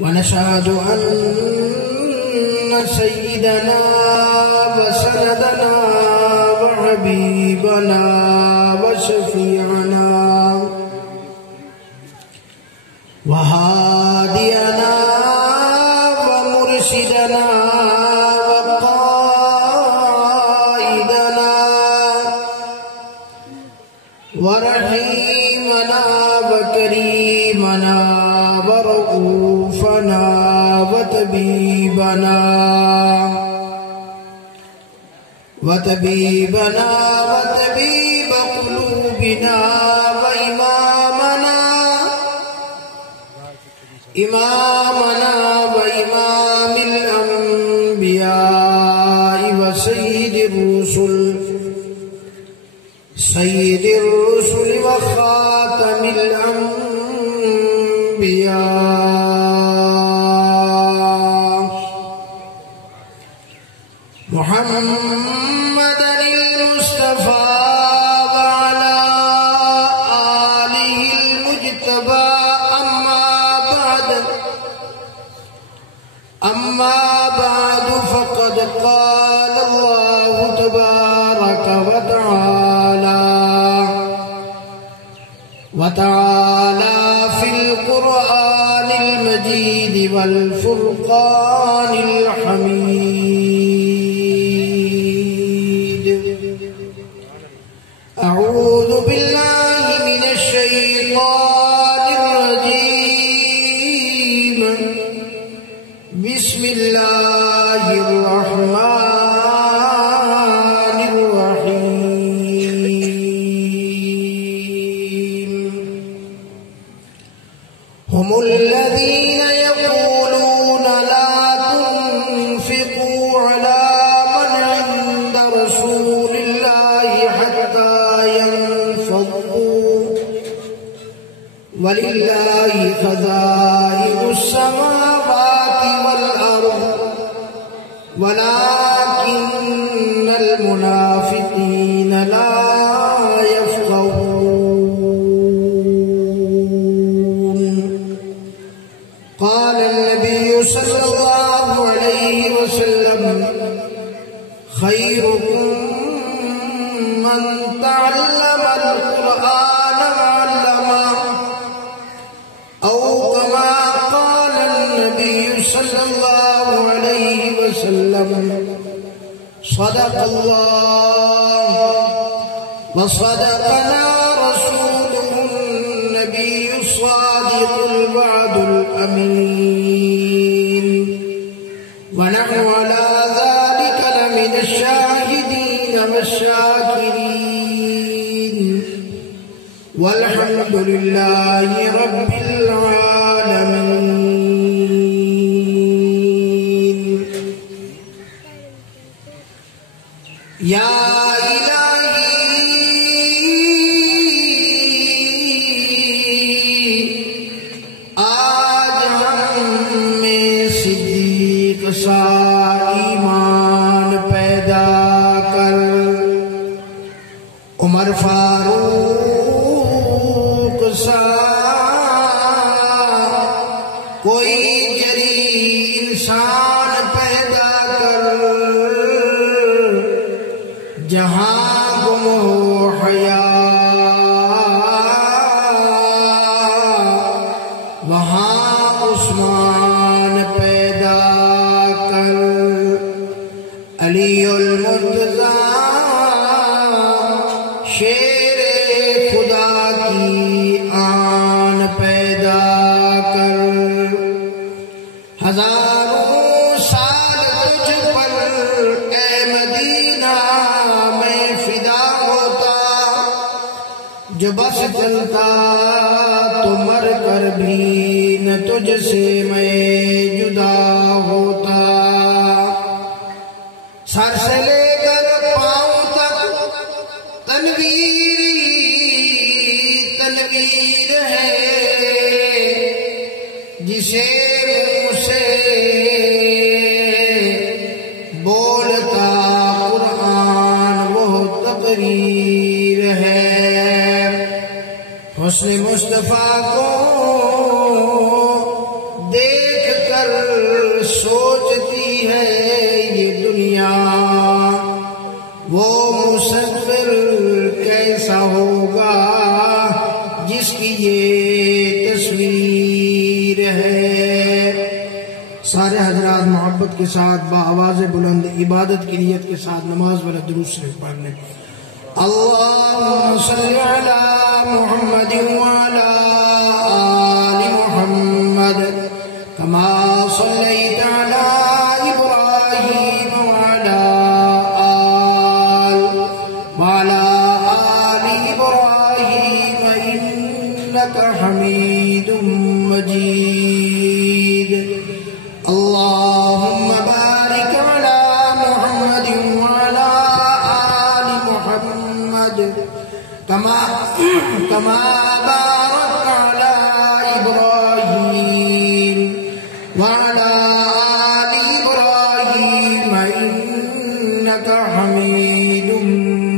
ونشهد أن سيدنا وسندنا وحبيبنا وشفيعنا وهادينا ومرشدنا وقائدنا ورحيمنا وكريمنا ورؤوفنا وطبيبنا وطبيب قلوبنا إمامنا وإمام الأنبياء وسيد الرسل وخاتم الأنبياء محمد المصطفى وعلى آله المجتبى أما بعد فقد قال الله تبارك وتعالى في القرآن المجيد والفرقان الحميد. أعوذ بالله من الشيطان الرجيم. بسم الله الرحمن الرحيم. هم الذين يقولون لا تنفقوا على من عند رسول الله حتى ينفضوا ولله خزائن السماوات والأرض ولكن المنافقين لا يفقهون. قال النبي صلى الله عليه وسلم: خيركم من تعلم القرآن وعلمه، أو كما قال النبي صلى الله عليه وسلم. صدق الله وصدقنا رسوله النبي الصادق الوعد الأمين، ونحن على ذلك لمن الشاهدين والشاكرين، والحمد لله رب العالمين. یا الہی آج ہم میں صدیق سا ایمان پیدا کر، عمر فاروق سا کوئی جری انسان پیدا کر، جہاں گم ہو حیا وہاں عثمان پیدا کر، علی المرتضی شیر خدا کی آن پیدا کر، ہزاروں سال تجھ پر اے مدینہ میں فدا ہوتا، جو بس چلتا تو مر کر بھی نہ تجھ سے میں جدا ہوتا، سر سے لے کر پاؤں تک تنویر ہے، جسے منہ سے بولتا قرآن وہ تقریر ہے، حسن مصطفیٰ کو دیکھ سارے حضرات محبت کے ساتھ بآواز بلند عبادت کی نیت کے ساتھ نماز والا درود شریف پڑھ لیں۔ اللہم صلی علی محمد وعلی آل محمد کما صلیت علی ابراہیم وعلی آل ابراہیم انکا حمید مجید۔ اللہم بارک علی محمد وعلی آل محمد کما بارکت علی ابراہیم وعلی آل ابراہیم انکا حمید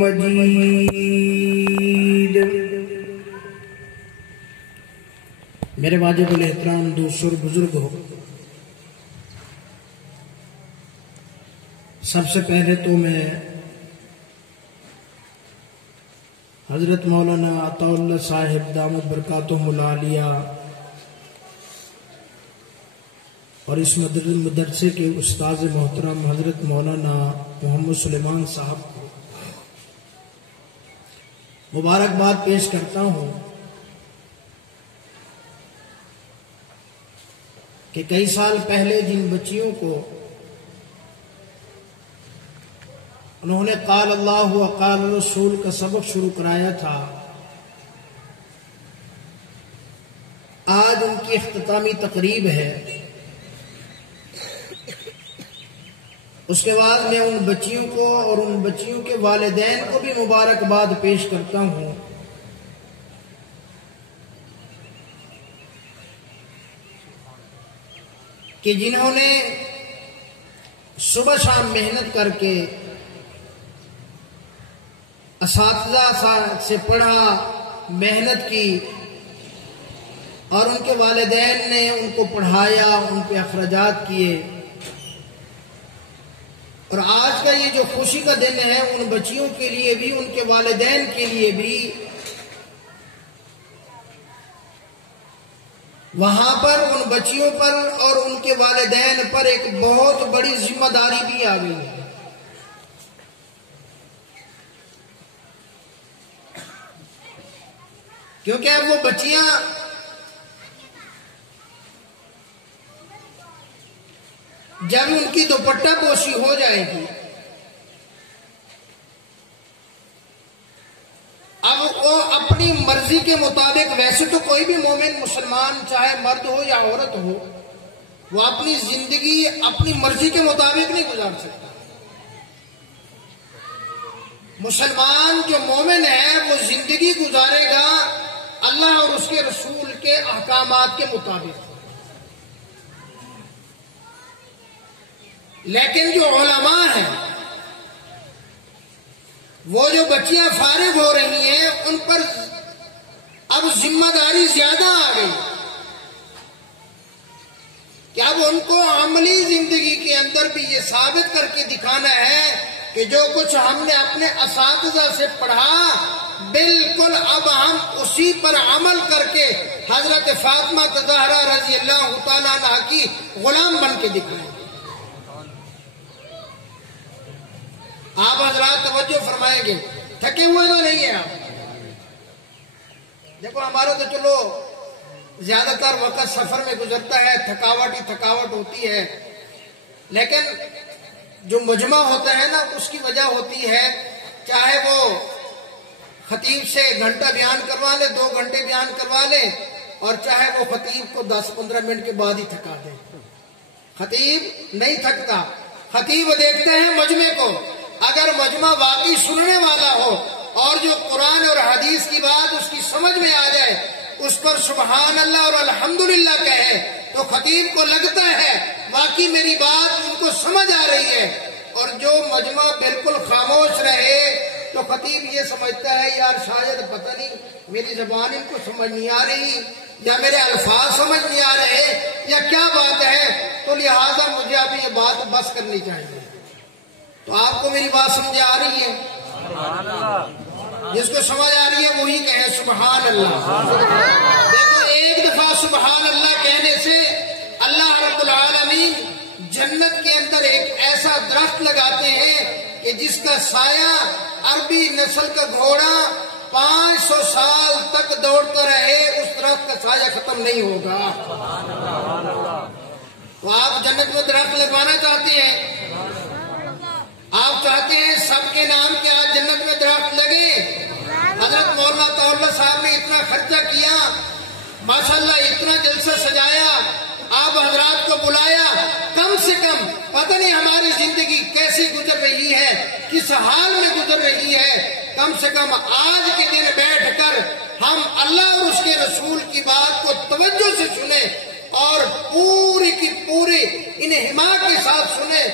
مجید۔ میرے واجب الاحترام دوست اور بزرگ ہو، سب سے پہلے تو میں حضرت مولانا عطا اللہ صاحب دامت برکاتہم العالیہ اور اس مدرسے کے استاذ محترم حضرت مولانا محمد سلیمان صاحب کو مبارکباد پیش کرتا ہوں کہ کئی سال پہلے جن بچیوں کو انہوں نے قال اللہ و قال رسول کا سبق شروع کرایا تھا، آج ان کی اختتامی تقریب ہے۔ اس کے بعد میں ان بچیوں کو اور ان بچیوں کے والدین کو بھی مبارکباد پیش کرتا ہوں کہ جنہوں نے صبح شام محنت کر کے اساتذہ سے پڑھا، محنت کی، اور ان کے والدین نے ان کو پڑھایا، ان پہ اخراجات کیے، اور آج کا یہ جو خوشی کا دن ہے ان بچیوں کے لیے بھی، ان کے والدین کے لیے بھی، وہاں پر ان بچیوں پر اور ان کے والدین پر ایک بہت بڑی ذمہ داری بھی آ گئی ہے۔ کیونکہ اب وہ بچیاں جب ان کی دوپٹہ پوشی ہو جائے گی، اب وہ اپنی مرضی کے مطابق، ویسے تو کوئی بھی مومن مسلمان چاہے مرد ہو یا عورت ہو، وہ اپنی زندگی اپنی مرضی کے مطابق نہیں گزار سکتا۔ مسلمان جو مومن ہے وہ زندگی گزارے گا اللہ اور اس کے رسول کے احکامات کے مطابق۔ لیکن جو علماء ہیں، وہ جو بچیاں فارغ ہو رہی ہیں، ان پر اب ذمہ داری زیادہ آ گئی کہ اب ان کو عملی زندگی کے اندر بھی یہ ثابت کر کے دکھانا ہے کہ جو کچھ ہم نے اپنے اساتذہ سے پڑھا، بالکل اب ہم اسی پر عمل کر کے حضرت فاطمہ زہرا رضی اللہ تعالیٰ عنہ کی غلام بن کے دکھائیں۔ آپ حضرات توجہ فرمائیں گے، تھکے ہوئے تو نہیں ہیں آپ؟ دیکھو ہمارا تو چلو زیادہ تر وقت سفر میں گزرتا ہے، تھکاوٹ ہی تھکاوٹ ہوتی ہے، لیکن جو مجمع ہوتا ہے نا، اس کی وجہ ہوتی ہے، چاہے وہ خطیب سے گھنٹہ بیان کروا لے، 2 گھنٹے بیان کروا لے، اور چاہے وہ خطیب کو 10-15 منٹ کے بعد ہی تھکا دے۔ خطیب نہیں تھکتا، خطیب دیکھتے ہیں مجمع کو، اگر مجمع واقعی سننے والا ہو اور جو قرآن اور حدیث کی بات اس کی سمجھ میں آ جائے، اس پر سبحان اللہ اور الحمدللہ کہے، تو خطیب کو لگتا ہے واقعی میری بات ان کو سمجھ آ رہی ہے۔ اور جو مجمع بالکل خاموش رہے تو خطیب یہ سمجھتا ہے یار شاید پتہ نہیں میری زبان ان کو سمجھ نہیں آ رہی، یا میرے الفاظ سمجھ نہیں آ رہے، یا کیا بات ہے، تو لہٰذا مجھے ابھی یہ بات بس کرنی چاہیے۔ تو آپ کو میری بات سمجھ آ رہی ہے؟ جس کو سمجھ آ رہی ہے وہی کہیں سبحان اللہ۔ دیکھو ایک دفعہ سبحان اللہ کہنے سے اللہ رب العالمین جنت کے اندر ایک ایسا درخت لگاتے ہیں کہ جس کا سایہ عربی نسل کا گھوڑا 500 سال تک دوڑتا رہے، اس درخت کا سایہ ختم نہیں ہوگا۔ تو آپ جنت میں درخت لگوانا چاہتے ہیں؟ آپ چاہتے ہیں سب کے نام کے آج جنت میں درخت لگے؟ حضرت مولانا طاء صاحب نے اتنا خرچہ کیا، ماشاءاللہ اتنا جلسہ سجایا، آپ حضرات کو بلایا، کم سے کم پتہ نہیں ہماری زندگی کیسی گزر رہی ہے، کس حال میں گزر رہی ہے، کم سے کم آج کے دن بیٹھ کر ہم اللہ اور اس کے رسول کی بات کو توجہ سے سنیں اور پوری کی پوری انہماک کے ساتھ سنیں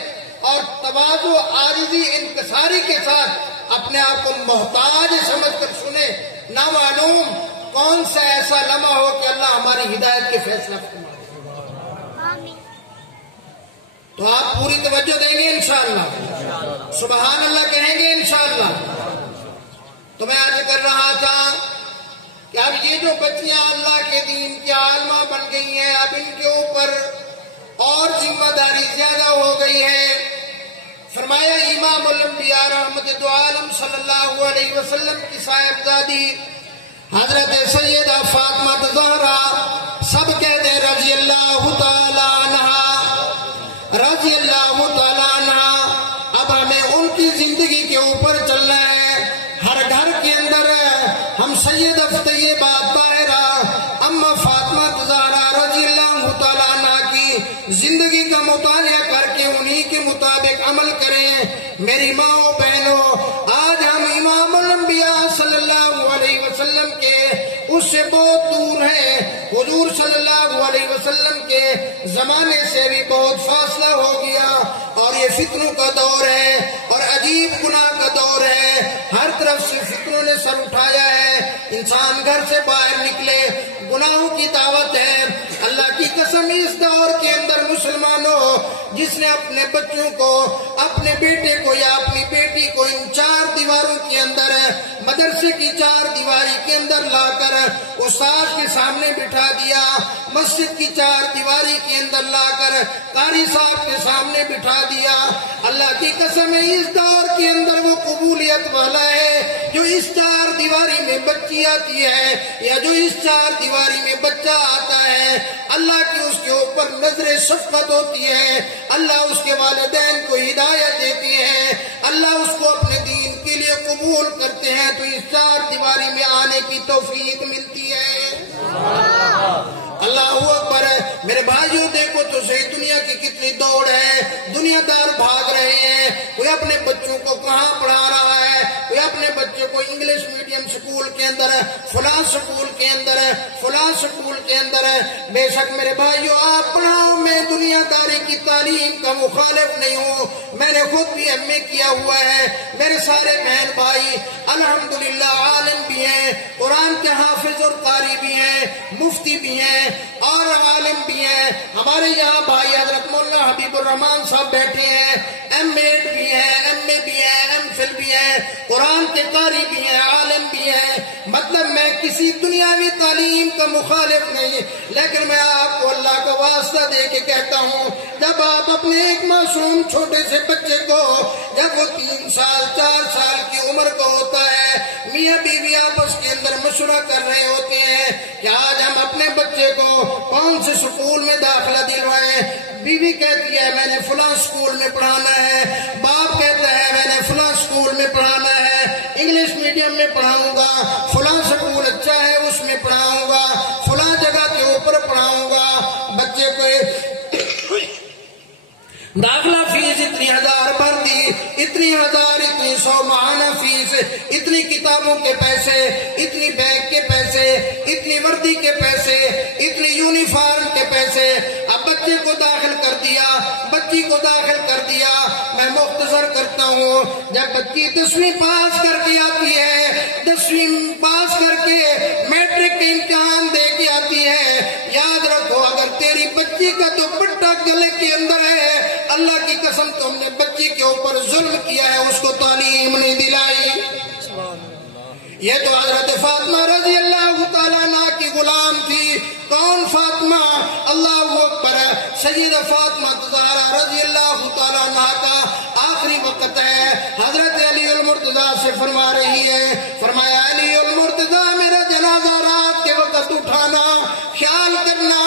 اور تواضع عاجزی انکساری کے ساتھ اپنے آپ کو محتاج سمجھ کر سنیں۔ نہ معلوم کون سا ایسا لمحہ ہو کہ اللہ ہماری ہدایت کے فیصلہ فرمائے۔ تو آپ پوری توجہ دیں گے انشاءاللہ، سبحان اللہ کہیں گے انشاءاللہ۔ تو میں عرض کر رہا تھا کہ اب یہ جو بچیاں اللہ کے دین کی عالمہ بن گئی ہیں، اب ان کے اوپر اور ذمہ داری زیادہ ہو گئی ہے۔ فرمایا امام الانبیاء رحمت دو عالم صلی اللہ علیہ وسلم کی صاحبزادی حضرت سیدہ فاطمہ زہرا، سب کہتے ہیں رضی اللہ تعالیٰ عنہ، رضی اللہ تعالیٰ عنہ۔ اب ہمیں ان کی زندگی کے اوپر چلنا ہے۔ ہر گھر کے اندر ہم سیدہ طیبہ طاہرہ اما فاطمہ زہرا رضی اللہ تعالیٰ عنہ کی زندگی کا مطالعہ کر کے انہی کے مطابق عمل کریں۔ میری ماں بہنوں، آج ہم امام الانبیاء صلی اللہ علیہ وسلم کے اس سے بہت دور ہیں، حضور صلی اللہ علیہ وسلم کے زمانے سے بھی بہت فاصلہ ہو گیا، اور یہ فتنوں کا دور ہے اور عجیب گناہ کا دور ہے۔ ہر طرف سے فتنوں نے سر اٹھایا ہے، انسان گھر سے باہر نکلے گناہوں کی دعوت ہے۔ اللہ کی قسم اس دور کے اندر مسلمانوں، جس نے اپنے بچوں کو، اپنے بیٹے کو یا اپنی بیٹی کو ان 4 دیواروں کے اندر، مدرسے کی 4 دیواری کے اندر لا کر استاد کے سامنے بٹھا دیا، مسجد کی 4 دیواری کے اندر لا کر قاری صاحب کے سامنے بٹھا دیا، اللہ کی قسم اس دور کے اندر وہ قبولیت والا ہے جو اس 4 دیواری میں بچی آتی ہے یا جو اس 4 دیواری میں بچہ آتا ہے، اللہ کی اس کے اوپر نظر شفقت ہوتی ہے، اللہ اس کے والدین کو ہدایت دیتی ہے، اللہ اس کو اپنے دین کے لیے قبول کرتے ہیں، تو اس 4 دیواری میں آنے کی توفیق ملتی ہے۔ اللہ اکبر۔ میرے بھائیوں دیکھو تو صحیح دنیا کی کتنی دوڑ ہے، دنیا دار بھاگ رہے ہیں، کوئی اپنے بچوں کو کہاں پڑھا رہا ہے، کوئی اپنے بچوں کو انگلش میڈیم سکول کے اندر، فلاں سکول کے اندر، فلاں سکول کے اندر۔ بے شک میرے بھائیوں آپ پڑھاؤ، میں دنیا داری کی تعلیم کا مخالف نہیں ہوں، میں نے خود بھی ایم اے کیا ہوا ہے، میرے سارے بہن بھائی الحمدللہ عالم بھی ہیں، قرآن کے حافظ اور قاری بھی ہیں، مفتی بھی ہیں اور عالم بھی ہیں۔ ہمارے یہاں بھائی حضرت مولانا حبیب الرحمان صاحب بیٹھے ہیں، ایم ایڈ بھی ہیں، ایم اے بھی ہیں، ایم فل بھی ہیں، قرآن کے قاری بھی ہیں، عالم بھی ہیں۔ مطلب میں کسی دنیاوی تعلیم کا مخالف نہیں، لیکن میں آپ کو اللہ کا واسطہ دے کے کہتا ہوں، جب آپ اپنے ایک معصوم چھوٹے سے بچے کو، جب وہ 3 سال 4 سال کی عمر کا ہوتا ہے، میاں بیوی آپس کے اندر مشورہ کر رہے ہوتے ہیں کہ آج ہم اپنے بچے کو کون سے سکول میں داخلہ دلوائیں۔ بیوی کہتی ہے میں نے فلاں سکول میں پڑھانا ہے، باپ کہتا ہے میں نے فلاں سکول میں پڑھانا ہے، انگلش میڈیم میں پڑھاؤں گا، فلاں سکول اچھا ہے اس میں پڑھاؤں گا، فلاں جگہ کے اوپر پڑھاؤں گا۔ بچے کو داخلہ فیس اتنی 1000 بھر دی، اتنی 1000، اتنی 100 ماہانہ فیس، اتنی کتابوں کے پیسے، اتنی بیگ کے پیسے، اتنی وردی کے پیسے، اتنی یونیفارم کے پیسے۔ اب بچے کو داخل کر دیا، بچی کو داخل کر دیا۔ میں مختصر کرتا ہوں، جب بچی 10ویں پاس کر کے آتی ہے، 10ویں پاس کر کے میٹرک کے امتحان دے کے آتی ہے، یاد رکھو اگر تیری بچی کا دوپٹہ گلے کے اندر ہے، اللہ کی قسم تم نے بچی کے اوپر ظلم کیا ہے، اس کو تعلیم نہیں دلائی۔ یہ تو حضرت فاطمہ رضی اللہ تعالیٰ عنہ کی غلام تھی۔ کون فاطمہ؟ اللہ اکبر، سید فاطمہ زہرا رضی اللہ تعالیٰ عنہ کا آخری وقت ہے. حضرت علی المرتضیٰ سے فرما رہی ہے، فرمایا علی المرتضیٰ میرا جنازہ رات کے وقت اٹھانا، خیال کرنا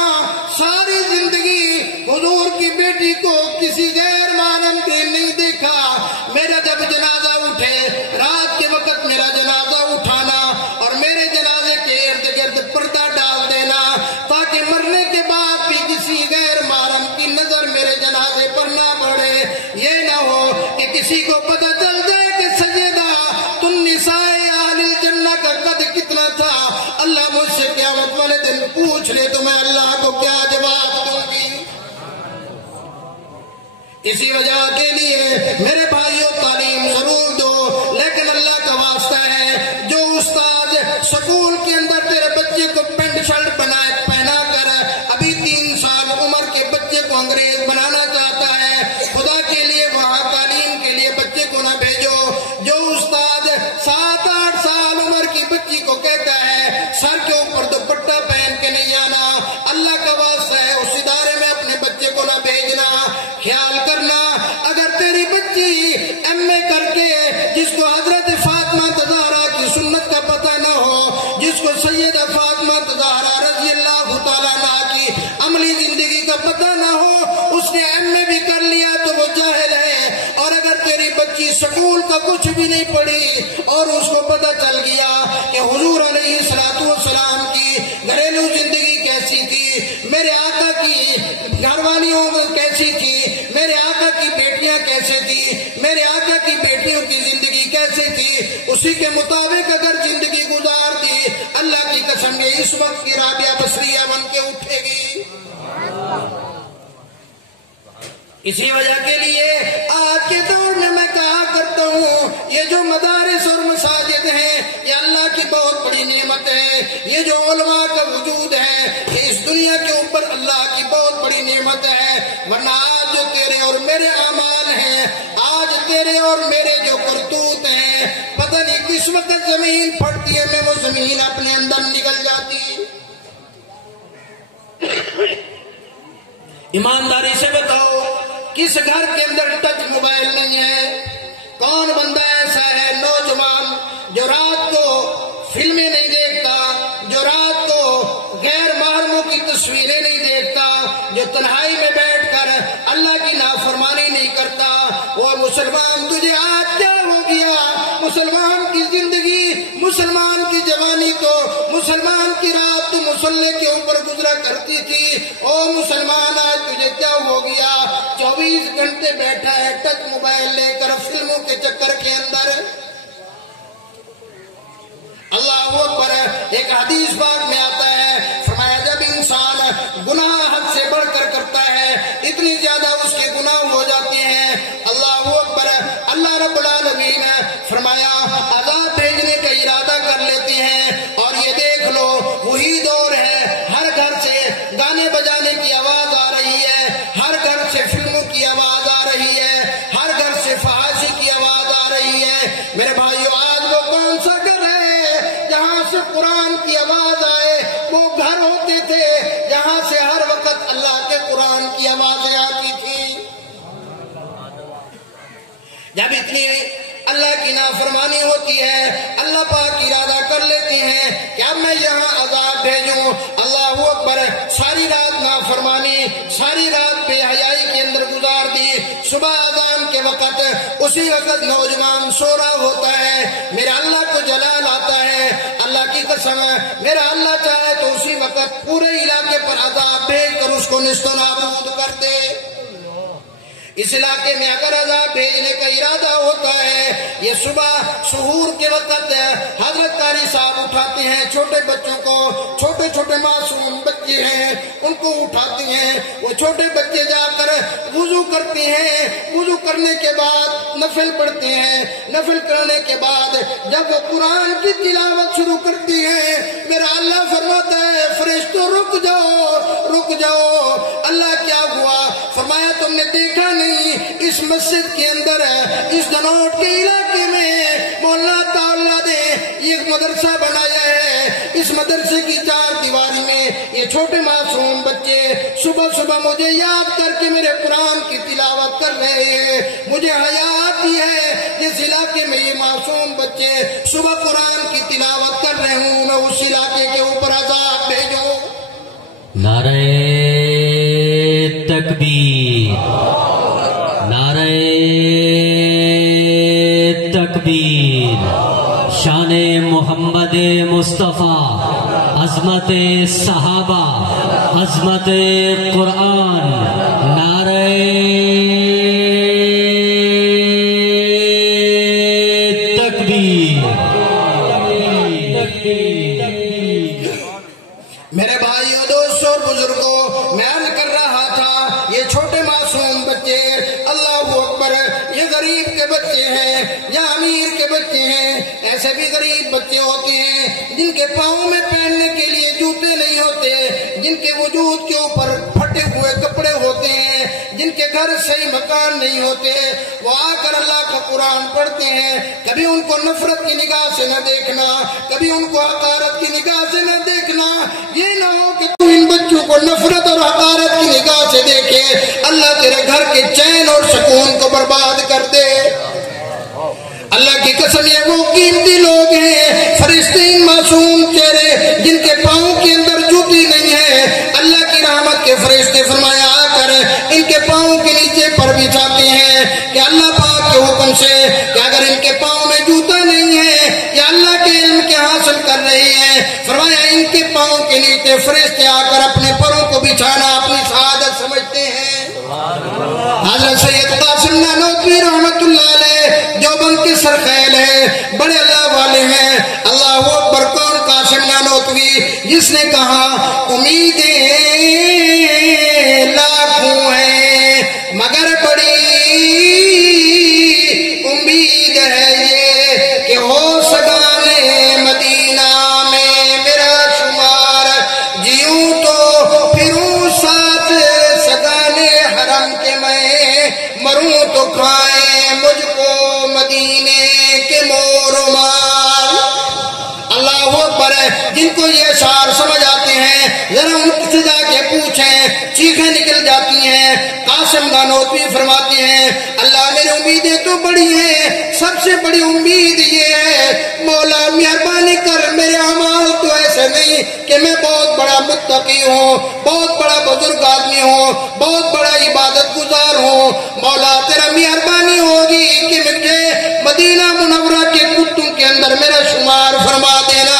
ساری زندگی حضور کی بیٹی کو کسی غیر محرم نے نہیں دیکھا. میرا جب جنازہ اٹھے رات کے وقت میرا جنازہ اٹھانا اور میرے جنازے کے ارد گرد پردہ ڈال دینا تاکہ مرنے کے بعد بھی کسی غیر محرم کی نظر میرے جنازے پر نہ پڑے. یہ نہ ہو کہ کسی کو پتہ چل جائے کہ سیدہ النساء اہل الجنہ کا قد کتنا تھا، اللہ مجھ سے قیامت والے دن پوچھ لے تو میں اللہ کو کیا جواب دوں گی. اسی وجہ کے لیے میرے بھائیوں تعلیم ضرور دو، لیکن اللہ کا واسطہ ہے جو استاد سکول کے اندر تیرے بچے کو پینٹ شرٹ پہنا کر ابھی 3 سال عمر کے بچے کو انگریز بنانا چاہتا ہے، خدا کے لیے وہاں تعلیم کے لیے بچے کو نہ بھیجو. جو استاد 7-8 سال عمر کی بچی کو کہتا ہے سر کے اوپر دوپٹہ پہن کے نہیں آنا، اللہ کا واسطہ ہے اس ادارے میں اپنے بچے کو نہ بھیجنا. خیال کرنا اگر تیری بچی ایم اے کر کے جس کو حضرت فاطمہ زہرا کی سنت کا پتہ نہ ہو، جس کو سیدہ فاطمہ زہرا رضی اللہ تعالیٰ عنہ کی عملی زندگی کا پتہ نہ ہو، اس نے ایم اے بھی کر لیا تو وہ جاہل ہے. اور اگر تیری بچی سکول کا کچھ بھی نہیں پڑھی اور اس کو پتہ چل گیا کہ حضور علیہ السلام کی گھریلو زندگی کیسی تھی، میرے آقا کی گھر والیوں کیسی تھی، میرے آقا کی بیٹیاں کیسے تھی، میرے آقا کی بیٹیوں کی زندگی کیسے تھی، اسی کے مطابق اگر زندگی گزار دی، اللہ کی قسم یہ اس وقت کی رابعہ بصریہ بن کے اٹھے گی. اسی وجہ کے لیے آج کے دور میں کہا کرتا ہوں یہ جو مدارس اور مساجد ہیں یہ اللہ کی بہت بڑی نعمت ہے. یہ جو علماء کا وجود ہے یہ اس دنیا کے اوپر اللہ کی بہت بڑی نعمت ہے. ورنہ آج جو تیرے اور میرے اعمال ہیں، آج تیرے اور میرے جو کرتوت ہیں، پتہ نہیں کس وقت زمین پھٹتی ہے میں وہ زمین اپنے اندر نکل جاتی. ایمانداری سے بتاؤ کس گھر کے اندر ٹچ موبائل نہیں ہے؟ کون بندہ ایسا ہے نوجوان جو رات کو فلمیں نہیں دیکھتا، جو رات کو غیر محرموں کی تصویریں نہیں دیکھتا، جو تنہائی میں بیٹھ کر اللہ کی نافرمانی نہیں کرتا؟ وہ مسلمان تجھے آج کیا ہو گیا؟ مسلمان کی زندگی، مسلمان کی جوانی تو مسلمان کی رات تو مصلے کے اوپر گزرا کرتی تھی. او مسلمان آج تجھے کیا ہو گیا؟ 24 گھنٹے بیٹھا ہے ٹچ موبائل لے کر فلموں کے چکر کے اندر. اللہ اکبر. ایک حدیث پاک میں آتا ہے فرمایا جب انسان گناہ حد سے بڑھ کر کرتا ہے اتنی زیادہ اس کے گناہ ہو جاتے ہیں. اللہ اکبر. اللہ رب العالمین فرمایا عذاب بھیجنے کا ارادہ کر لیتے ہیں. اور یہ دیکھ لو وہی دور ہے، ہر گھر سے گانے بجانے کی آواز آ رہی ہے، ہر گھر سے فلموں کی آواز آ رہی ہے، ہر گھر سے فحاشی کی آواز آ رہی ہے. میرے بھائیو آج وہ کون سا گھر ہے جہاں سے قرآن کی آواز آئے؟ وہ گھر ہوتے تھے جہاں سے ہر وقت اللہ کے قرآن کی آوازیں آتی تھی. جب اتنی اللہ کی نافرمانی ہوتی ہے اللہ پاک ارادہ کر لیتے ہیں کہ اب میں یہاں عذاب بھیجوں. اللہ اکبر. ساری رات نافرمانی، ساری رات بے حیائی کے اندر گزار دی. صبح اذان کے وقت اسی وقت نوجوان سو رہا ہوتا ہے، میرا اللہ کو جلال آتا ہے. اللہ کی قسم میرا اللہ چاہے تو اسی وقت پورے علاقے پر عذاب بھیج کر اس کو نیست و نابود کر دے. اس علاقے میں اگر عذاب بھیجنے کا ارادہ ہوتا ہے یہ صبح سحور کے وقت حضرت قاری صاحب اٹھاتے ہیں چھوٹے بچوں کو، چھوٹے چھوٹے معصوم بچے ہیں ان کو اٹھاتے ہیں. وہ چھوٹے بچے جا کر وضو کرتے ہیں، وضو کرنے کے بعد نفل پڑھتے ہیں، نفل کرنے کے بعد جب وہ قرآن کی تلاوت شروع کرتی ہیں میرا اللہ فرماتا ہے فرشتوں رک جاؤ رک جاؤ. اللہ کیا ہوا؟ فرمایا تم نے دیکھا نہیں اس مسجد کے اندر اس دنوٹ کے علاقے میں مولانا تعالیٰ نے ایک مدرسہ بنایا ہے. اس مدرسے کی چار دیواری میں یہ چھوٹے معصوم بچے صبح صبح مجھے یاد کر کے میرے قرآن کی تلاوت کر رہے ہیں. مجھے حیا آتی ہے جس علاقے میں یہ معصوم بچے صبح قرآن کی تلاوت کر رہے ہوں میں اس علاقے کے اوپر عذاب بھیجوں. نعرہ تکبیر، نعرہ تکبیر. شان محمد مصطفیٰ، عظمت صحابہ، عظمت قرآن. نعرہ تکبیر. میرے بھائیوں، دوستوں اور بزرگوں، میں عرض کر رہا تھا یہ چھوٹے معصوم بچے، اللہ اکبر، یہ غریب کے بچے ہیں یا امیر کے بچے ہیں. ایسے بھی غریب بچے ہوتے ہیں جن کے پاؤں میں پہننے کے لیے جوتے نہیں ہوتے، جن کے وجود کے اوپر پھٹے ہوئے کپڑے ہوتے ہیں، جن کے گھر صحیح مکان نہیں ہوتے. وہ آ کر اللہ کا قرآن پڑھتے ہیں. کبھی ان کو نفرت کی نگاہ سے نہ دیکھنا، کبھی ان کو حقارت کی نگاہ سے نہ دیکھنا. یہ نہ ہو کہ تو ان بچوں کو نفرت اور حقارت کی نگاہ سے دیکھے، اللہ تیرے گھر کے چین اور سکون کو برباد کر دے. اللہ کی قسم یہ وہ قیمتی لوگ ہیں، فرشتے ان معصوم چہرے جن کے پاؤں کے اندر جوتی نہیں ہے، اللہ کی رحمت کے فرشتے فرمایا آ کر ان کے پاؤں کے نیچے پر بچھاتے ہیں کہ اللہ پاک کے حکم سے کہ اگر ان کے پاؤں میں جوتا نہیں ہے یا اللہ کے علم کے حاصل کر رہے ہیں، فرمایا ان کے پاؤں کے نیچے فرشتے آ کر اپنے پروں کو بچھانا اپنی سعادت سمجھتے ہیں. حضرت سید قاسم نانوتوی رحمت اللہ علیہ دیوبند کے سرخیل ہیں، بڑے اللہ والے ہیں. اللہ اکبر. کون؟ قاسم نانوتوی، جس نے کہا امیدیں لاکھوں ہیں مگر بڑی امید ہے یہ کہ ہو سگانے مدینہ میں میرا شمار. جیوں تو پھروں ساتھ سگانے حرم کے، میں مروں تو کھائیں مجھ کو مدینے کے مور و مال. اللہ اکبر. جن کو یہ اشعار سمجھ آتے ہیں ذرا ان سے جا کے پوچھیں، چیخیں نکل جاتی ہیں. قاسم نانوتوی فرماتے ہیں اللہ میری امیدیں تو بڑی ہیں، سب سے بڑی امید یہ ہے مولا مہربانی کر میرے اعمال تو ایسے نہیں کہ میں بہت بڑا متقی ہوں، بہت بڑا بزرگ آدمی ہوں، بہت بڑا عبادت گزار ہوں. مولا تیرا مہربانی ہوگی کہ مجھے مدینہ منورہ کے کتوں کے اندر میرا شمار فرما دینا.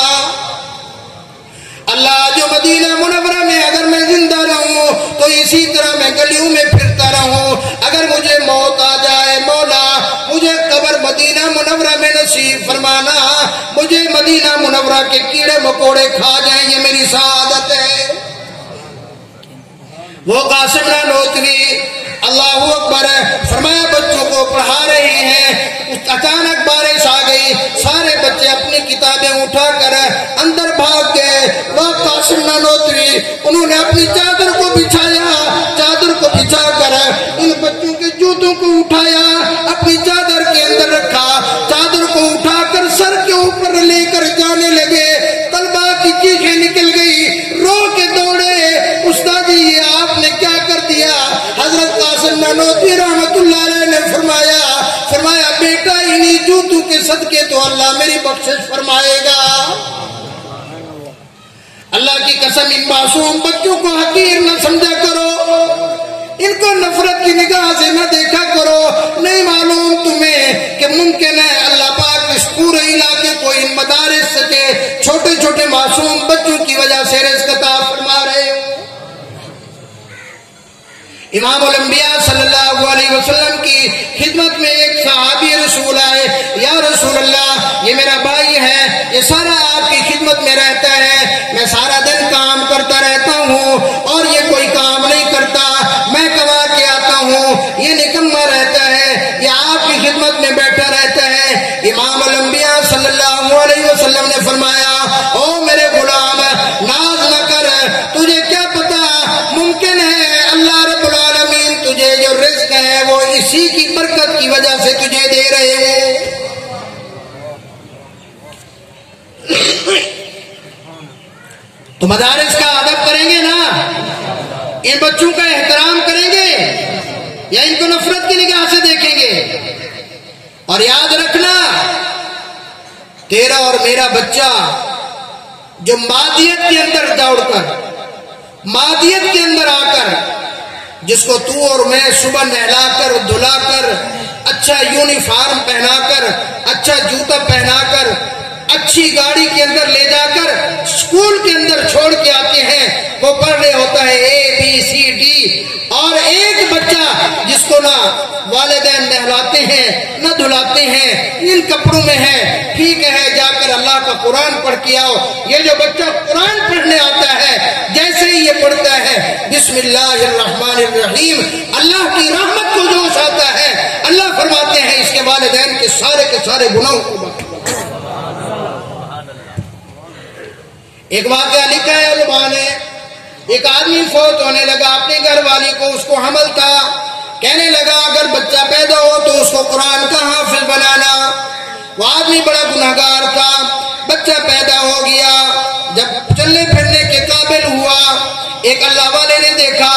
اللہ جو مدینہ منورہ میں اگر میں زندہ رہوں تو اسی طرح میں گلیوں میں پھرتا رہوں. اگر مجھے موت آ جائے مولا مجھے قبر مدینہ منورہ میں نصیب فرمانا، مجھے مدینہ منورہ کے کیڑے مکوڑے کھا جائیں، یہ میری سعادت ہے. وہ قاسم نانوتوی اللہ اکبر فرمایا بچوں کو پڑھا رہے ہیں. اچانک بارش آ گئی، سارے بچے اپنی کتابیں اٹھا کر اندر بھاگ گئے. وہ قاسم نانوتوی انہوں نے اپنی چادر کو بچھایا، چادر کو بچھا کر ان بچوں کے جوتوں کو اٹھایا، اپنی چادر کے اندر رکھا، چادر کو اٹھا کر سر کے اوپر لے کر جانے لگے. طلبہ کی چیخیں نکل گئی، رو کے دوڑے، استاد جی یہ آپ نے کیا کر دیا؟ حضرت قاسم نانوتوی رحمت اللہ علیہ نے فرمایا بیٹا انہی جوتوں کے صدقے تو اللہ میری بخشش فرمائے گا. اللہ کی قسم ان معصوم بچوں کو حقیر نہ سمجھا کرو، ان کو نفرت کی نگاہ سے نہ دیکھا کرو. نہیں معلوم تمہیں کہ ممکن ہے اللہ پاک اس پورے علاقے کو ان مدارس کے چھوٹے چھوٹے معصوم بچوں کی وجہ سے رزق عطا فرما رہے ہو. امام الانبیاء صلی اللہ علیہ وسلم کی خدمت میں ایک صحابی رسول آئے، یا رسول اللہ یہ میرا بھائی ہے، یہ سارا آپ کی خدمت میں رہتا ہے، میں سارا دن کام کرتا رہتا ہوں اور یہ کوئی کام نہیں کرتا، میں کما کے آتا ہوں، یہ نکما رہتا ہے، یہ آپ کی خدمت میں بیٹھا رہتا ہے. امام الانبیاء صلی اللہ علیہ وسلم نے فرمایا او میرے غلام ناز نہ کر، تجھے کیا پتا ممکن ہے اللہ رب العالمین تجھے جو رزق ہے وہ اسی کی برکت کی وجہ سے تجھے دے رہے ہیں. تو مدارس کا ادب کریں گے نا، ان بچوں کا احترام کریں گے یا ان کو نفرت کی نگاہ سے دیکھیں گے؟ اور یاد رکھنا، تیرا اور میرا بچہ جو مادیت کے اندر دوڑ کر، مادیت کے اندر آ کر، جس کو تو اور میں صبح نہلا کر دھلا کر اچھا یونیفارم پہنا کر اچھا جوتا پہنا کر اچھی گاڑی کے اندر لے جا کر اسکول کے اندر چھوڑ کے آتے ہیں، وہ پڑھ رہے ہوتا ہے ABCD، اور ایک بچہ جس کو نہ والدین نہلاتے ہیں نہ دھلاتے ہیں، ان کپڑوں میں ہے، ٹھیک ہے جا کر اللہ کا قرآن پڑھ کے آؤ۔ یہ جو بچہ قرآن پڑھنے آتا ہے، جیسے ہی یہ پڑھتا ہے بسم اللہ الرحمن الرحیم، اللہ کی رحمت کو جوش آتا ہے، اللہ فرماتے ہیں اس کے والدین کے سارے گناہوں کو۔ ایک واقعہ لکھا ہے علماء نے، ایک آدمی فوت ہونے لگا، اپنے گھر والی کو، اس کو حمل تھا، کہنے لگا اگر بچہ پیدا ہو تو اس کو قرآن کا حافظ بنانا۔ وہ آدمی بڑا گناہگار تھا، بچہ پیدا ہو گیا، جب چلنے پھرنے کے قابل ہوا، ایک اللہ والے نے دیکھا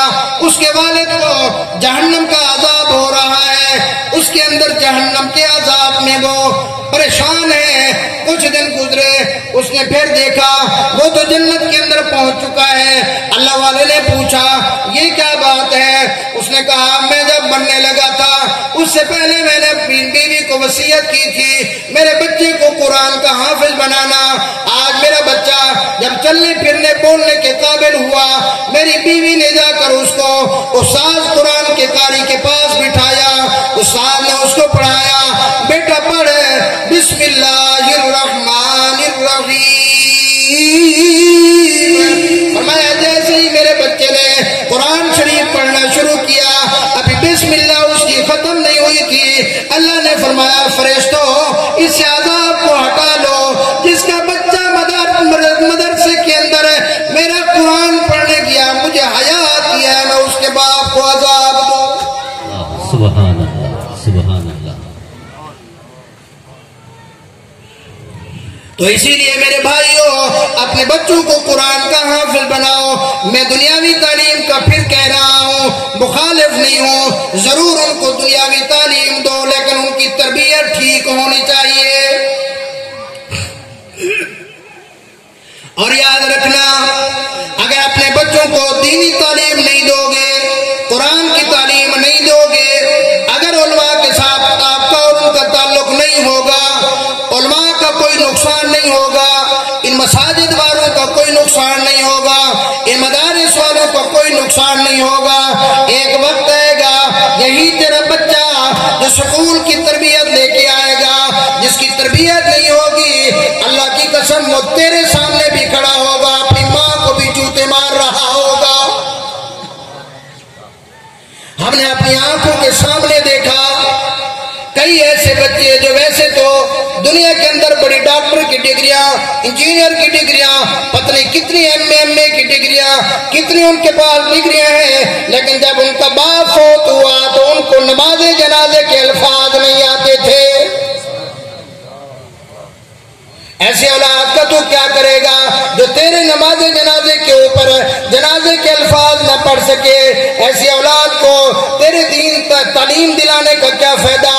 اس کے والد کو جہنم کا عذاب ہو رہا ہے، اس کے اندر جہنم کے عذاب میں وہ پریشان ہے۔ کچھ دن گزرے، اس نے پھر دیکھا وہ تو جنت کے اندر پہنچ چکا ہے۔ اللہ والے نے پوچھا یہ کیا بات ہے؟ اس نے کہا میں جب مرنے لگا تھا اس سے پہلے میں نے اپنی بیوی کو وصیت کی تھی میرے بچے کو قرآن کا حافظ بنانا۔ آج میرا بچہ جب چلنے پھرنے بولنے کے قابل ہوا، میری بیوی نے جا کر اس کو استاد قرآن کے قاری کے پاس بٹھایا، استاد نے اس کو پڑھایا، بیٹا پڑھ بسم اللہ الرحمن الرحیم۔ فرمایا جیسے ہی میرے بچے نے قرآن شریف پڑھنا شروع کیا، ابھی بسم اللہ اس کی ختم نہیں ہوئی تھی، اللہ نے فرمایا فرشتوں اس عذاب کو ہٹا لو، جس کا بچہ مدرسے کے اندر میرا قرآن پڑھنے گیا، مجھے حیا آتی ہے میں اس کے باپ کو عذاب دوں۔ سبحان اللہ، سبحان اللہ۔ تو اسی لیے میرے بھائیوں اپنے بچوں کو قرآن کا حافظ بناؤ۔ میں دنیاوی تعلیم کا پھر کہہ رہا ہوں، مخالف نہیں ہوں، ضرور ان کو دنیاوی تعلیم دو، لیکن ان کی تربیت ٹھیک ہونی چاہیے۔ اور یاد رکھنا اگر اپنے بچوں کو دینی تعلیم نہیں دو گے، قرآن کی تعلیم نہیں دو گے، اگر علماء کے ساتھ آپ کا اور ان کا تعلق نہیں ہوگا، علماء کا کوئی نقصان نہیں ہوگا، ان مساجد والوں کا کوئی نقصان نہیں ہوگا، ان مدارس والوں کا کوئی نقصان نہیں ہوگا، ایک وقت آئے گا یہی تیرا بچہ جو سکول کی تربیت لے کے آئے گا، جس کی تربیت نہیں ہوگی، اللہ کی قسم وہ تیرے سامنے بھی کھڑا ہوگا، اپنی ماں کو بھی جوتے مار رہا ہوگا۔ ہم نے اپنی آنکھوں کے سامنے دیکھا کئی ایسے بچے جو ویسے تو دنیا کے اندر بڑی ڈاکٹر کی ڈگریاں، انجینئر کی ڈگریاں، پتہ نہیں کتنی ایم اے کی ڈگریاں، کتنی ان کے پاس ڈگریاں ہیں، لیکن جب ان کا باپ فوت ہوا تو ان کو نماز جنازے کے الفاظ نہیں آتے تھے۔ ایسے اولاد کا تو کیا کرے گا جو تیرے نماز جنازے کے اوپر جنازے کے الفاظ نہ پڑھ سکے؟ ایسی اولاد کو تیرے دین کا تعلیم دلانے کا کیا فائدہ،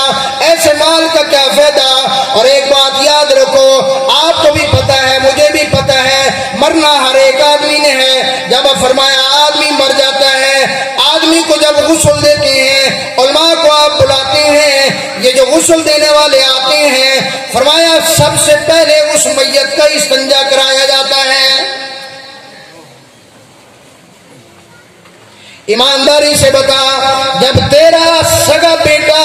ایسے مال کا کیا فائدہ؟ اور ایک بات یاد رکھو، آپ کو بھی پتہ ہے مجھے بھی پتہ ہے، مرنا ہر ایک آدمی نے ہے۔ جب فرمایا آدمی مر جاتا ہے، آدمی کو جب غسل دیتے ہیں، علماء کو آپ بلاتے ہیں، یہ جو غسل دینے والے آتے ہیں، فرمایا سب سے پہلے اس میت کا استنجا کرایا جاتا ہے۔ ایمانداری سے بتا، جب تیرا سگا بیٹا،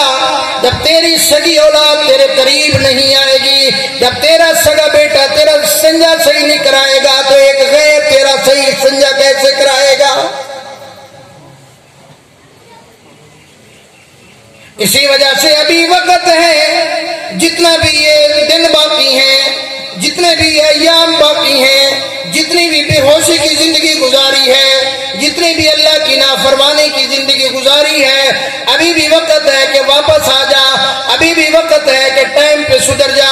جب تیری سگی اولاد تیرے قریب نہیں آئے گی، جب تیرا سگا بیٹا تیرا استنجا صحیح نہیں کرائے گا تو ایک غیر تیرا صحیح استنجا کیسے کرائے گا؟ اسی وجہ سے ابھی وقت ہے، جتنا بھی یہ دن باقی ہیں، جتنے بھی ایام باقی ہیں، جتنی بھی بے ہوشی کی زندگی گزاری ہے، جتنی بھی اللہ کی نافرمانی کی زندگی گزاری ہے، ابھی بھی وقت ہے کہ واپس آ جا، ابھی بھی وقت ہے کہ ٹائم پہ سدھر جا،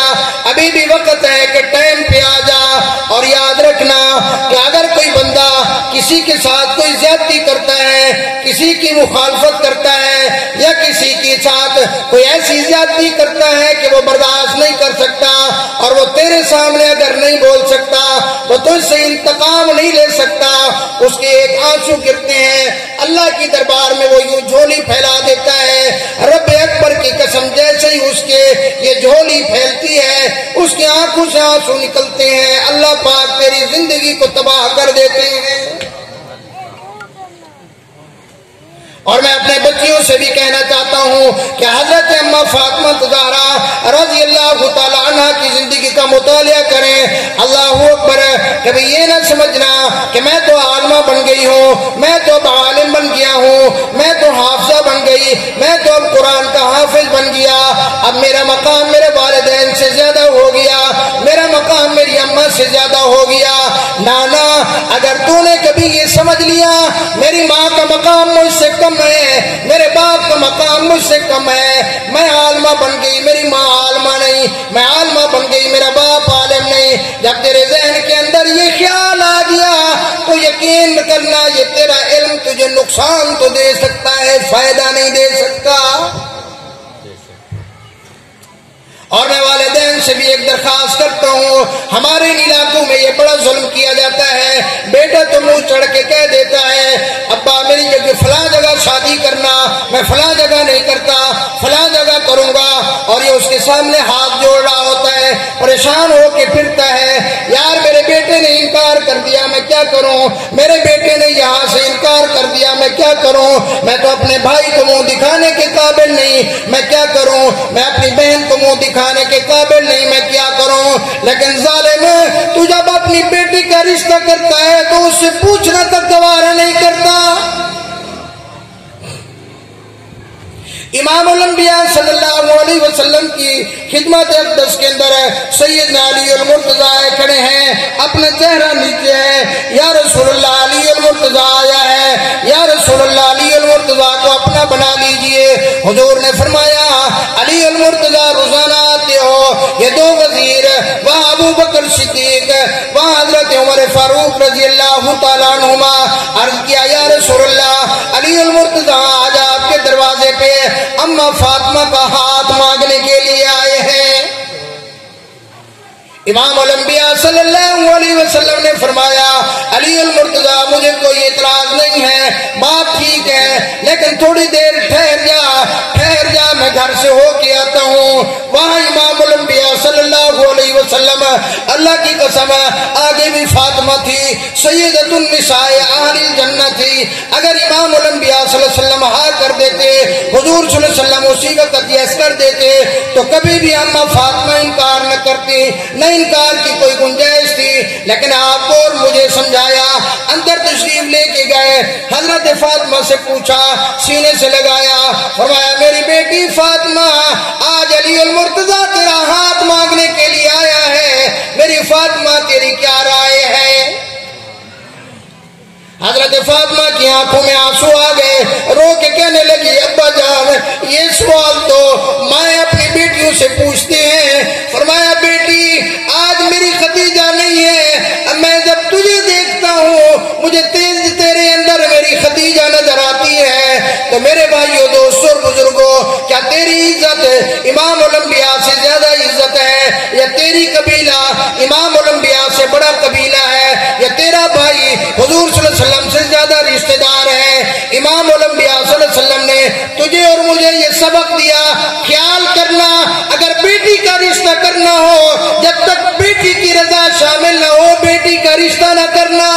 ابھی بھی وقت ہے کہ ٹائم پہ آ جا۔ اور یاد رکھنا کہ اگر کسی کے ساتھ کوئی زیادتی کرتا ہے، کسی کی مخالفت کرتا ہے، یا کسی کے ساتھ کوئی ایسی زیادتی کرتا ہے کہ وہ برداشت نہیں کر سکتا، اور وہ تیرے سامنے اگر نہیں بول سکتا تو تجھ سے انتقام نہیں لے سکتا، اس کے ایک آنسو گرتے ہیں، اللہ کی دربار میں وہ یوں جھولی پھیلا دیتا ہے، رب اکبر کی قسم جیسے ہی اس کے یہ جھولی پھیلتی ہے اس کی آنکھوں سے آنسو نکلتے ہیں، اللہ پاک تیری زندگی کو تباہ کر دیتے ہیں۔ اور میں اپنے بچیوں سے بھی کہنا چاہتا ہوں کہ حضرت اماں فاطمہ زہرا رضی اللہ تعالیٰ عنہ کی زندگی کا مطالعہ کریں۔ اللہ اکبر، کبھی یہ نہ سمجھنا کہ میں تو عالمہ بن گئی ہوں، میں تو عالم بن گیا ہوں، میں تو حافظہ بن گئی، میں تو اب قرآن کا حافظ بن گیا، اب میرا مقام میرے والدین سے زیادہ ہو گیا، میرا مقام میری اماں سے زیادہ ہو گیا۔ نانا، اگر تو نے کبھی یہ سمجھ لیا میری ماں کا مقام مجھ سے کم ہے، میرے باپ کا مقام مجھ سے کم ہے، میں عالمہ بن گئی، میری ماں عالمہ نہیں، میں عالمہ بن گئی، میرا باپ عالم نہیں، جب تیرے ذہن کے اندر یہ خیال آ گیا تو یقین کرنا یہ تیرا علم تجھے نقصان تو دے سکتا ہے، فائدہ نہیں دے سکتا۔ اور میں والدین سے بھی ایک درخواست کرتا ہوں، ہمارے علاقوں میں یہ بڑا ظلم کیا جاتا ہے، بیٹا تو منہ چڑھ کے کہہ دیتا ہے ابا میری جگہ فلاں جگہ شادی کرنا، میں فلاں جگہ نہیں کرتا، فلاں جگہ کروں گا، اور یہ اس کے سامنے ہاتھ جوڑ رہا ہوتا ہے، پریشان ہو کے پھرتا ہے، یار میرے بیٹے نے انکار کر دیا میں کیا کروں، میرے بیٹے نے یہاں سے انکار کر دیا میں کیا کروں، میں تو اپنے بھائی کو منہ دکھانے کے قابل نہیں، میں کیا کروں، میں اپنی بہن کو منہ دکھانے کے قابل نہیں، میں کیا کروں۔ لیکن ظالم، تو جب اپنی بیٹی کا رشتہ کرتا ہے تو اس سے پوچھنا تک گوارا نہیں کرتا۔ امام الانبیاء صلی اللہ علیہ وسلم کی خدمت اقدس کے اندر سیدنا علی المرتضیٰ کھڑے ہیں، اپنا چہرہ نیچے ہے، یا رسول اللہ علی المرتضیٰ آیا ہے، یا رسول اللہ علی المرتضیٰ کو اپنا بنا لیجئے۔ حضور نے فرمایا علی المرتضیٰ روزانہ آتے ہو، یہ دو وزیر وہاں ابو بکر صدیق وہاں حضرت عمر فاروق رضی اللہ تعالیٰ عنہما، عرض کیا یا رسول اللہ علی المرتضیٰ آج آپ کے دروازے پہ اماں فاطمہ کا ہاتھ مانگنے کے لیے آئے ہیں۔ امام الانبیاء صلی اللہ علیہ وسلم نے فرمایا علی المرتضیٰ مجھے کوئی اعتراض نہیں ہے، بات ٹھیک ہے، لیکن تھوڑی دیر ٹھہر جا میں گھر سے ہو کے آتا ہوں۔ وہاں امام الانبیاء صلی اللہ علیہ وسلم، اللہ کی قسم آگے بھی فاطمہ تھی، سیدۃ النساء اہل الجنہ تھی، اگر امام الانبیاء صلی اللہ علیہ وسلم ہاں کر دیتے، حضور صلی اللہ علیہ وسلم اسی وقت یس کر دیتے تو کبھی بھی اماں فاطمہ انکار نہ کرتی، نہ انکار کی کوئی گنجائش تھی۔ لیکن آپ کو اور مجھے سمجھایا، اندر تشریف لے کے گئے، حضرت فاطمہ سے پوچھا، سینے سے لگایا، فرمایا میری بیٹی فاطمہ آج علی المرتضیٰ تیرا ہاتھ مانگنے کے لیے آیا ہے، میری فاطمہ تیری کیا رائے ہے؟ حضرت فاطمہ کی آنکھوں میں آنسو آ گئے، رو کے کہنے لگی ابا جان یہ سوال تو مائیں اپنی بیٹیوں سے پوچھتے ہیں۔ فرمایا بیٹی آج میری خدیجہ نہیں ہے، میں جب تجھے دیکھتا ہوں مجھے تیرے اندر میری خدیجہ نظر آتی ہے، تو میرے بھائیوں دوستوں اور بزرگوں کیا تیری عزت امام الانبیاء سے زیادہ عزت ہے، یا تیری قبیلہ امام الانبیاء سے بڑا قبیلہ ہے، یا تیرا بھائی حضور صلی اللہ علیہ وسلم سے زیادہ رشتہ دار ہے؟ امام الانبیاء صلی اللہ علیہ وسلم نے تجھے اور مجھے یہ سبق دیا، خیال کرنا اگر بیٹی کا رشتہ کرنا ہو جب تک بیٹی کی رضا شامل نہ ہو بیٹی کا رشتہ نہ کرنا۔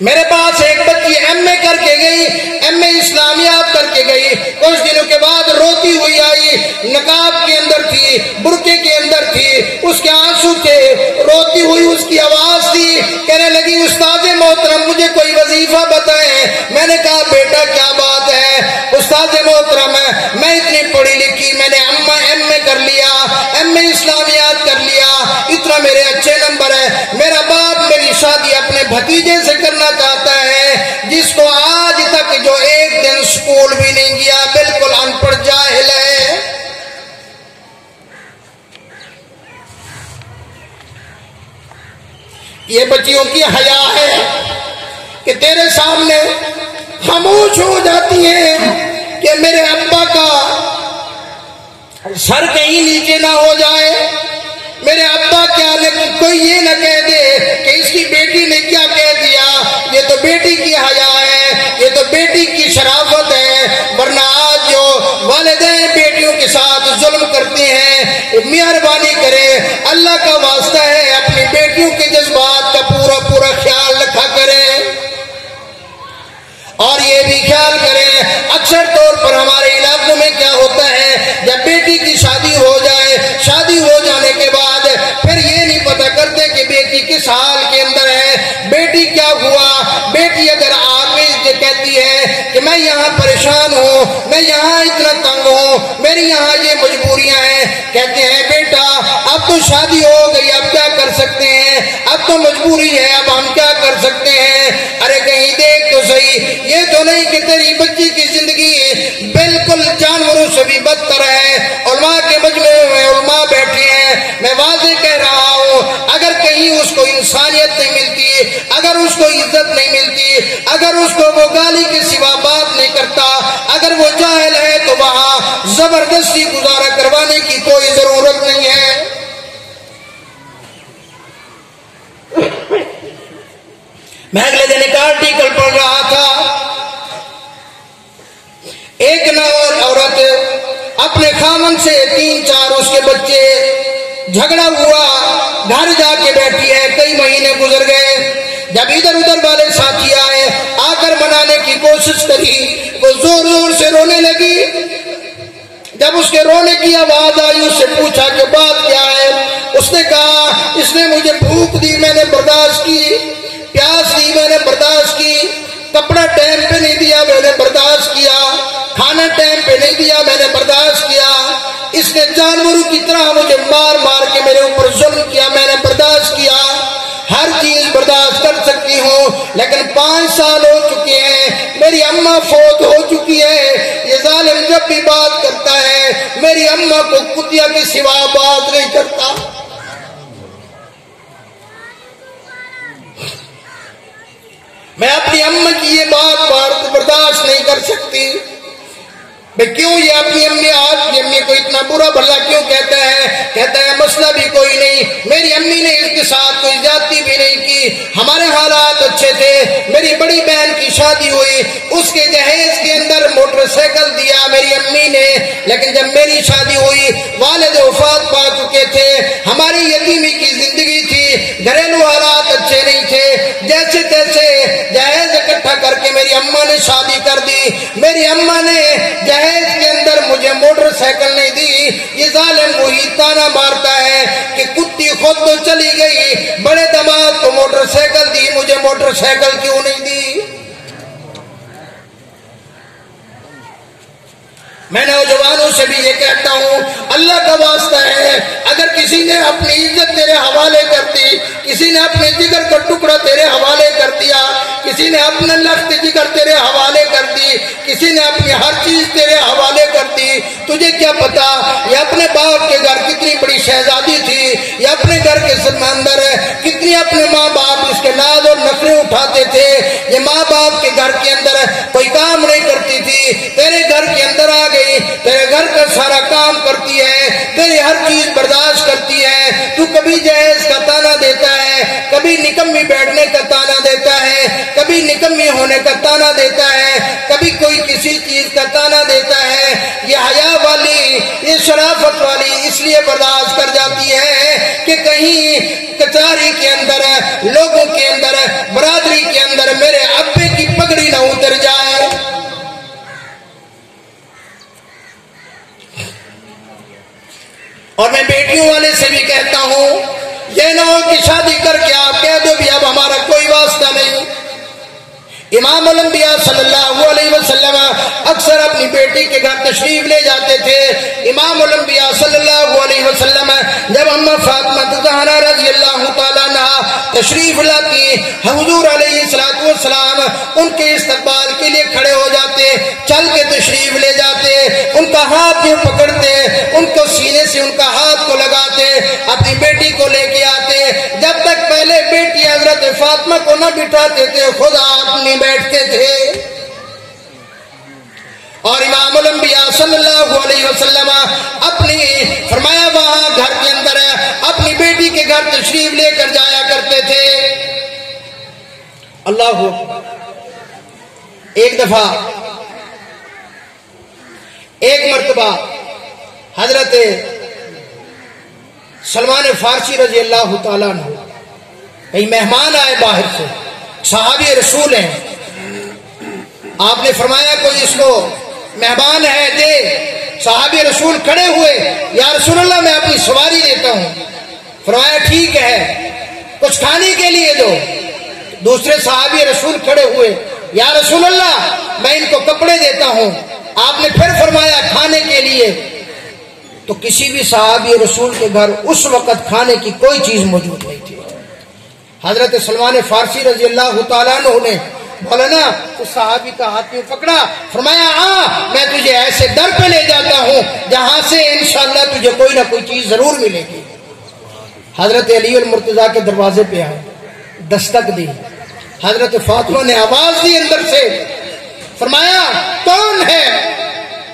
میرے پاس ایک بچی ایم اے کر کے گئی، ایم اے اسلامیات کر کے گئی، کچھ دنوں کے بعد روتی ہوئی آئی، نقاب کے اندر تھی، برقعے کے اندر تھی، اس کے آنسو تھے، روتی ہوئی اس کی آواز تھی، کہنے لگی استاد محترم مجھے کوئی وظیفہ بتائیں۔ میں نے کہا بیٹا کیا بات ہے؟ استاد محترم میں اتنی پڑھی لکھی، میں نے ایم اے کر لیا، ایم اے اسلامیات کر لیا، اتنا میرے اچھے نمبر ہے، میرا باپ میری شادی اپنے بھتیجے سے کرنا چاہتا ہے جس کو آج تک جو ایک دن سکول بھی نہیں گیا، بالکل ان پڑھ جاہل ہے۔ یہ بچیوں کی حیا ہے کہ تیرے سامنے خاموش ہو جاتی ہیں کہ میرے ابا کا سر کہیں نیچے نہ ہو جائے، میرے ابا کیا کوئی یہ نہ کہہ دے کہ اس کی بیٹی نے کیا کہہ دیا، یہ تو بیٹی کی حیا ہے، یہ تو بیٹی کی شرافت ہے۔ ورنہ آج جو والدین بیٹیوں کے ساتھ ظلم کرتے ہیں، مہربانی کرے، اللہ کا واسطہ ہے اپنی بیٹیوں کے جذبات کا پورا پورا خیال رکھا کرے، اور یہ بھی خیال کریں اکثر طور پر ہمارے علاقوں میں کیا ہوتا ہے، جب بیٹی کی شادی ہو جائے، شادی ہو جانے کے بعد پھر یہ نہیں پتہ کرتے کہ بیٹی کس حال کے اندر ہے، بیٹی کیا ہوا۔ بیٹی اگر آگے کہتی ہے کہ میں یہاں پریشان ہوں، میں یہاں اتنا تنگ ہوں، میری یہاں یہ مجبوریاں ہیں، کہتے ہیں بیٹا اب تو شادی ہو گئی، اب کیا کر سکتے ہیں، اب تو مجبوری ہے، اب ہم کیا کر سکتے ہیں۔ ارے کہیں دیکھ تو صحیح، یہ تو نہیں کہ تیری بچی کی زندگی بالکل جانوروں سے بھی بدتر ہے۔ علماء کے مجمع میں علماء بیٹھے ہیں، میں واضح کہہ رہا ہوں، اگر کہیں اس کو انسانیت نہیں ملتی، اگر اس کو عزت نہیں ملتی، اگر اس کو وہ گالی کے سوا بات نہیں کرتا، اگر وہ جاہل ہے تو وہاں زبردستی گزارا کروانے کی کوئی ضرورت نہیں ہے۔ میں اگلے دن ایک آرٹیکل پڑھ رہا تھا، ایک عورت اپنے خامن سے 3-4 اس کے بچے، جھگڑا ہوا، گھر جا کے بیٹھی ہے، کئی مہینے گزر گئے، جب ادھر ادھر والے ساتھی آئے، آ کر منانے کی کوشش کری، وہ زور زور سے رونے لگی۔ جب اس کے رونے کی آواز آئی، اس سے پوچھا کہ بات کیا ہے، اس نے کہا اس نے مجھے بھوک دی، میں نے برداشت کی، پیاس دی، میں نے برداشت کی، کپڑا ٹائم پہ نہیں دیا، میں نے برداشت کیا، کھانا ٹائم پہ نہیں دیا، میں نے برداشت کیا، اس نے جانوروں کی طرح مجھے مار مار کے میرے اوپر ظلم کیا، میں نے برداشت کیا، ہر چیز برداشت کر سکتی ہوں، لیکن 5 سال ہو چکے ہیں، میری اماں فوت ہو چکی ہے، یہ ظالم جب بھی بات کرتا ہے میری اماں کو کتیا کے سوا بات نہیں کرتا۔ میں اپنی اماں کی یہ بات برداشت نہیں کر سکتی، بھئی کیوں یہ اپنی امی آج امی کو اتنا برا بھلا کیوں کہتا ہے مسئلہ بھی کوئی نہیں، میری امی نے اس کے ساتھ کوئی زیادتی بھی نہیں کی، ہمارے حالات اچھے تھے، میری بڑی بہن کی شادی ہوئی، اس کے جہیز کے اندر موٹر سائیکل دیا میری امی نے، لیکن جب میری شادی ہوئی والد وفات پا چکے تھے، ہماری یتیمی کی زندگی تھی، گھریلو حالات اچھے نہیں تھے، جیسے تیسے جہیز اکٹھا کر کے میری اماں نے شادی کر دی، میری اماں نے جہیز کے اندر مجھے موٹر سائیکل نہیں دی، یہ ظالم وہی تانا مارتا ہے کہ کتی خود تو چلی گئی، بڑے دماغ کو موٹر سائیکل دی، مجھے موٹر سائیکل کیوں نہیں دی۔ میں نوجوانوں سے بھی یہ کہتا ہوں، اللہ کا واسطہ ہے، اگر کسی نے اپنی عزت تیرے حوالے کر دی، کسی نے اپنے جگر کا ٹکڑا تیرے حوالے کر دیا، کسی نے اپنا لخت جگر تیرے حوالے کر دی، کسی نے اپنی ہر چیز تیرے حوالے کر دی، تجھے کیا پتا یہ اپنے باپ کے گھر کتنی بڑی شہزادی تھی، یہ اپنے گھر کے اندر کتنی اپنے ماں باپ اس کے ناز اور نخرے اٹھاتے تھے، یہ ماں باپ کے گھر کے اندر کوئی کام نہیں کرتی تھی، تیرے گھر کے اندر آ گئی، تیرے گھر کا سارا کام کرتی ہے، تیری ہر چیز برداشت کرتی ہے، تو کبھی جہیز کا تانا دیتا ہے، کبھی نکمی بیٹھنے کا تانا دیتا ہے، کبھی نکمی ہونے کا تانا دیتا ہے، کبھی کوئی کسی چیز کا تانا دیتا ہے، یہ حیا والی، یہ شرافت والی اس لیے برداشت کر جاتی ہے کہ کہیں کچہری کے اندر، لوگوں کے اندر، برادری کے اندر میرے ابے کی پگڑی نہ اتر جائے۔ اور میں بیٹیوں والے سے بھی کہتا ہوں، یہ نہ ہو کہ شادی کر کے آپ کہہ دو بھی اب ہمارا کوئی واسطہ نہیں۔ امام الانبیاء صلی اللہ علیہ وسلم اکثر اپنی بیٹی کے گھر تشریف لے جاتے تھے۔ امام الانبیاء صلی اللہ علیہ وسلم جب اماں فاطمہ زہرا رضی اللہ تعالیٰ عنہ تشریف لاتی، حضور علیہ السلام ان کے استقبال کے لیے کھڑے ہو جاتے، چل کے تشریف لے جاتے، ان کا ہاتھ میں پکڑتے، ان کو سینے سے ان کا ہاتھ کو لگاتے، اپنی بیٹی کو لے کے آتے۔ جب تک پہلے بیٹیاں حضرت فاطمہ کو نہ بٹھاتے تھے، خود آپ نہیں بیٹھتے تھے، اور امام الانبیاء صلی اللہ علیہ وسلم اپنی فرمایا وہاں گھر کے اندر اپنی بیٹی کے گھر تشریف لے کر جایا کرتے تھے۔ اللہ ایک دفعہ ایک مرتبہ حضرت سلمان فارسی رضی اللہ تعالیٰ عنہ کئی مہمان آئے باہر سے، صحابی رسول ہیں، آپ نے فرمایا کوئی اس کو مہمان ہے دے، صحابی رسول کھڑے ہوئے، یا رسول اللہ میں اپنی سواری دیتا ہوں، فرمایا ٹھیک ہے کچھ کھانے کے لیے دو، دوسرے صحابی رسول کھڑے ہوئے، یا رسول اللہ میں ان کو کپڑے دیتا ہوں، آپ نے پھر فرمایا کھانے کے لیے، تو کسی بھی صحابی رسول کے گھر اس وقت کھانے کی کوئی چیز موجود نہیں تھی۔ حضرت سلمان فارسی رضی اللہ تعالیٰ عنہ نے مولانا اس صحابی کا ہاتھ میں پکڑا، فرمایا میں تجھے ایسے در پہ لے جاتا ہوں جہاں سے انشاءاللہ تجھے کوئی نہ کوئی چیز ضرور ملے گی۔ حضرت علی المرتضیٰ کے دروازے پہ آئے، دستک دی، حضرت فاطمہ نے آواز دی اندر سے، فرمایا کون ہے؟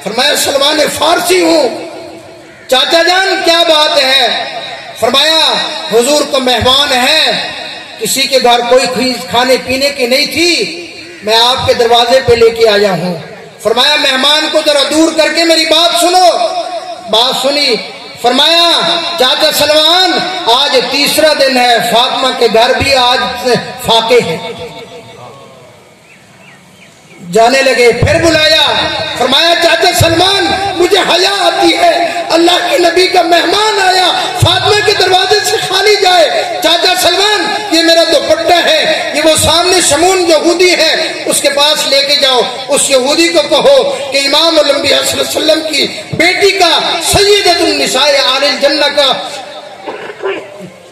فرمایا سلمان فارسی ہوں۔ چاچا جان کیا بات ہے؟ فرمایا حضور کو مہمان ہے، کسی کے گھر کوئی چیز کھانے پینے کی نہیں تھی، میں آپ کے دروازے پہ لے کے آیا ہوں۔ فرمایا مہمان کو ذرا دور کر کے میری بات سنو، بات سنی، فرمایا چاچا سلمان آج تیسرا دن ہے، فاطمہ کے گھر بھی آج فاقے ہیں۔ جانے لگے، پھر بلایا، فرمایا چاچا سلمان مجھے حیا آتی ہے، اللہ کے نبی کا مہمان آیا، فاطمہ کے دروازے سے خالی جائے، چاچا سلمان یہ میرا دوپٹہ ہے، یہ وہ سامنے شمون یہودی ہے اس کے پاس لے کے جاؤ، اس یہودی کو کہو کہ امام الانبیاء صلی اللہ علیہ وسلم کی بیٹی کا سیدۃ النساء آل الجنہ کا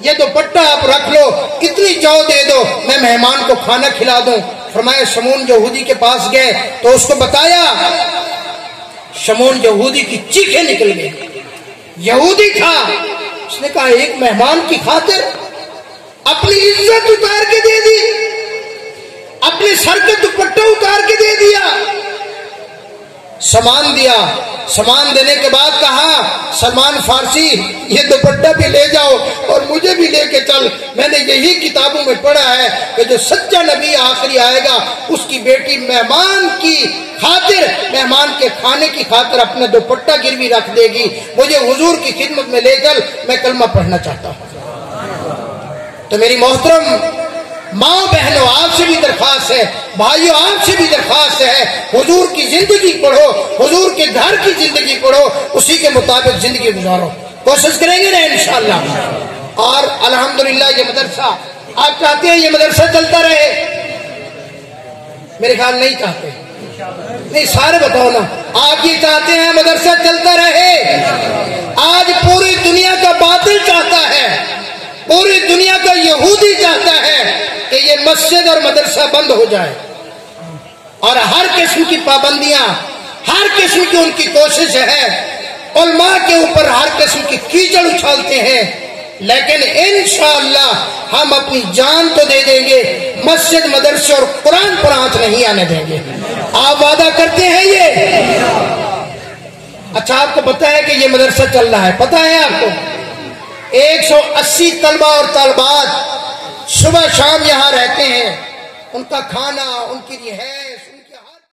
یہ دوپٹہ آپ رکھ لو، کتنی جو دے دو میں مہمان کو کھانا کھلا دوں۔ فرمایا شمون یہودی کے پاس گئے تو اس کو بتایا، شمون یہودی کی چیخیں نکل گئی، یہودی تھا، اس نے کہا ایک مہمان کی خاطر اپنی عزت اتار کے دے دی، اپنے سر کا دوپٹہ اتار کے دے دیا، سامان دیا، سامان دینے کے بعد کہا سلمان فارسی یہ دوپٹہ بھی لے جاؤ اور مجھے بھی لے کے چل، میں نے یہی کتابوں میں پڑھا ہے کہ جو سچا نبی آخری آئے گا اس کی بیٹی مہمان کی خاطر، مہمان کے کھانے کی خاطر اپنا دوپٹہ گروی رکھ دے گی، مجھے حضور کی خدمت میں لے چل، میں کلمہ پڑھنا چاہتا ہوں۔ تو میری محترم ماں بہنوں آپ سے بھی درخواست ہے، بھائیوں آپ سے بھی درخواست ہے، حضور کی زندگی پڑھو، حضور کے گھر کی زندگی پڑھو، اسی کے مطابق زندگی گزارو، کوشش کریں گے نا انشاءاللہ۔ اور الحمدللہ یہ مدرسہ آپ چاہتے ہیں یہ مدرسہ چلتا رہے؟ میرے خیال نہیں چاہتے، نہیں سارے بتاؤ نا، آپ یہ چاہتے ہیں مدرسہ چلتا رہے؟ آج پوری دنیا کا باطل چاہتا ہے، پوری دنیا کا یہودی چاہتا ہے کہ یہ مسجد اور مدرسہ بند ہو جائے، اور ہر قسم کی پابندیاں، ہر قسم کی ان کی کوشش ہے، علماء کے اوپر ہر قسم کی کیچڑ اچھالتے ہیں، لیکن انشاءاللہ ہم اپنی جان تو دے دیں گے، مسجد مدرسے اور قرآن پر آنچ نہیں آنے دیں گے۔ آپ وعدہ کرتے ہیں یہ؟ اچھا آپ کو پتا ہے کہ یہ مدرسہ چل رہا ہے، پتا ہے آپ کو 180 طلبہ اور طالبات صبح شام یہاں رہتے ہیں، ان کا کھانا، ان کی رہائش